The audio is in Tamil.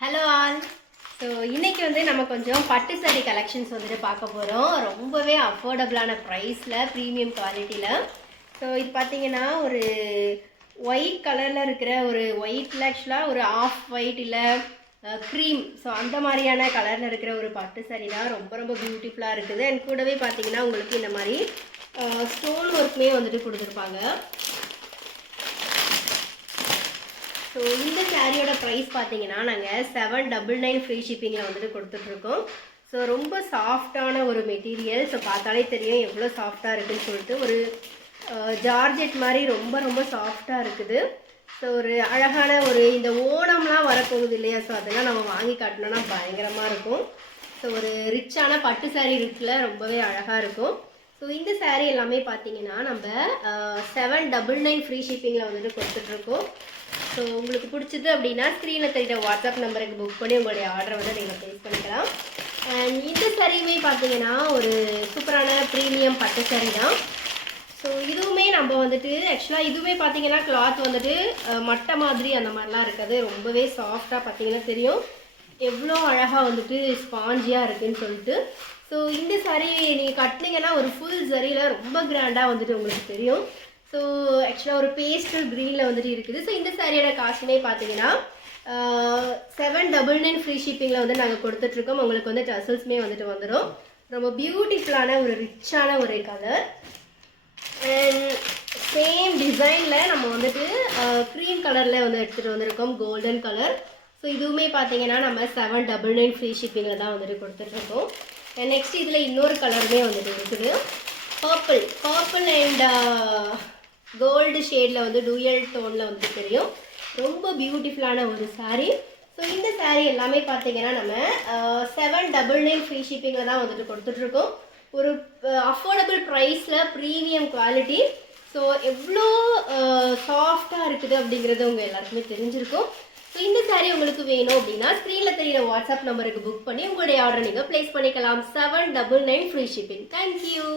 Hello all. ஸோ இன்றைக்கி வந்து நம்ம கொஞ்சம் பட்டு சாரி கலெக்ஷன்ஸ் வந்துட்டு பார்க்க போகிறோம். ரொம்பவே அஃபோர்டபுளான ப்ரைஸில் ப்ரீமியம் குவாலிட்டியில். ஸோ இது பார்த்தீங்கன்னா ஒரு ஒயிட் கலரில் இருக்கிற ஒரு ஒயிட்டில் ஆக்சுவலாக ஒரு ஆஃப் ஒயிட் இல்லை க்ரீம், ஸோ அந்த மாதிரியான கலரில் இருக்கிற ஒரு பட்டு சாரி தான். ரொம்ப ரொம்ப பியூட்டிஃபுல்லாக இருக்குது. அண்ட் கூடவே பார்த்தீங்கன்னா உங்களுக்கு இந்த மாதிரி ஸ்டோன் ஒர்க்குமே வந்துட்டு கொடுத்துருப்பாங்க. ஸோ இந்த சாரியோட ப்ரைஸ் பார்த்தீங்கன்னா நாங்கள் 799 ஃப்ரீ ஷிப்பிங்கில் வந்துட்டு கொடுத்துட்ருக்கோம். ஸோ ரொம்ப சாஃப்டான ஒரு மெட்டீரியல். ஸோ பார்த்தாலே தெரியும் எவ்வளோ சாஃப்டாக இருக்குதுன்னு சொல்லிட்டு. ஒரு ஜார்ஜெட் மாதிரி ரொம்ப ரொம்ப சாஃப்டாக இருக்குது. ஸோ ஒரு அழகான ஒரு இந்த ஓணம்லாம் வரப்போகுது இல்லையா, ஸோ அதெல்லாம் நம்ம வாங்கி காட்டினோன்னா பயங்கரமாக இருக்கும். ஸோ ஒரு ரிச்சான பட்டு சாரீ இருக்குல்ல, ரொம்பவே அழகாக இருக்கும். ஸோ இந்த சாரீ எல்லாமே பார்த்தீங்கன்னா நம்ம 799 ஃப்ரீ ஷிப்பிங்கில் வந்துட்டு கொடுத்துட்ருக்கோம். ஸோ உங்களுக்கு பிடிச்சது அப்படின்னா ஸ்க்ரீனில் தெரிகிற வாட்ஸ்அப் நம்பருக்கு புக் பண்ணி உங்களுடைய ஆர்டரை வந்து நீங்கள் ப்ளேஸ் பண்ணிக்கலாம். அண்ட் இந்த சாரியுமே பார்த்தீங்கன்னா ஒரு சூப்பரான ப்ரீமியம் பட்டு சாரீ தான். ஸோ இதுவுமே நம்ம வந்துட்டு ஆக்சுவலாக இதுவுமே பார்த்தீங்கன்னா கிளாத் வந்துட்டு மட்டை மாதிரி அந்த மாதிரிலாம் இருக்காது. ரொம்பவே சாஃப்டாக பார்த்தீங்கன்னா தெரியும் எவ்வளோ அழகாக வந்துட்டு ஸ்பாஞ்சியாக இருக்குதுன்னு சொல்லிட்டு. ஸோ இந்த சாரீ நீங்கள் கட்டினீங்கன்னா ஒரு ஃபுல் சரியில் ரொம்ப கிராண்டாக வந்துட்டு உங்களுக்கு தெரியும். ஸோ ஆக்சுவலாக ஒரு பேஸ்டல் க்ரீனில் வந்துட்டு இருக்குது. ஸோ இந்த சாரியோட காஸ்ட்டுமே பார்த்தீங்கன்னா 799 ஃப்ரீ ஷிப்பிங்கில் வந்து நாங்கள் கொடுத்துட்ருக்கோம். உங்களுக்கு வந்து டசல்ஸுமே வந்துட்டு வந்துடும். ரொம்ப பியூட்டிஃபுல்லான ஒரு ரிச்சான ஒரு கலர். அண்ட் சேம் டிசைனில் நம்ம வந்துட்டு க்ரீம் கலரில் வந்து எடுத்துகிட்டு வந்திருக்கோம், கோல்டன் கலர். ஸோ இதுவுமே பார்த்தீங்கன்னா நம்ம 799 ஃப்ரீ ஷிப்பிங்கில் தான் வந்துட்டு கொடுத்துட்ருக்கோம். அண்ட் நெக்ஸ்ட் இதில் இன்னொரு கலருமே வந்துட்டு இருக்குது, பர்பிள் அண்ட் கோல்டு ஷேடில் வந்து டூயல் டோனில் வந்து தெரியும். ரொம்ப பியூட்டிஃபுல்லான ஒரு சாரீ. ஸோ இந்த சாரீ எல்லாமே பார்த்தீங்கன்னா நம்ம 799 ஃப்ரீ ஷிப்பிங்கில் தான் வந்துட்டு கொடுத்துட்ருக்கோம். ஒரு அஃபோர்டபுள் ப்ரைஸில் ப்ரீமியம் குவாலிட்டி. ஸோ எவ்வளோ சாஃப்டாக இருக்குது அப்படிங்கிறது உங்கள் எல்லாருக்குமே தெரிஞ்சிருக்கும். ஸோ இந்த சாரீ உங்களுக்கு வேணும் அப்படின்னா ஸ்க்ரீனில் தெரிகிற வாட்ஸ்அப் நம்பருக்கு புக் பண்ணி உங்களுடைய ஆர்டரை நீங்கள் ப்ளேஸ் பண்ணிக்கலாம். 799 ஃப்ரீ ஷிப்பிங். தேங்க்யூ.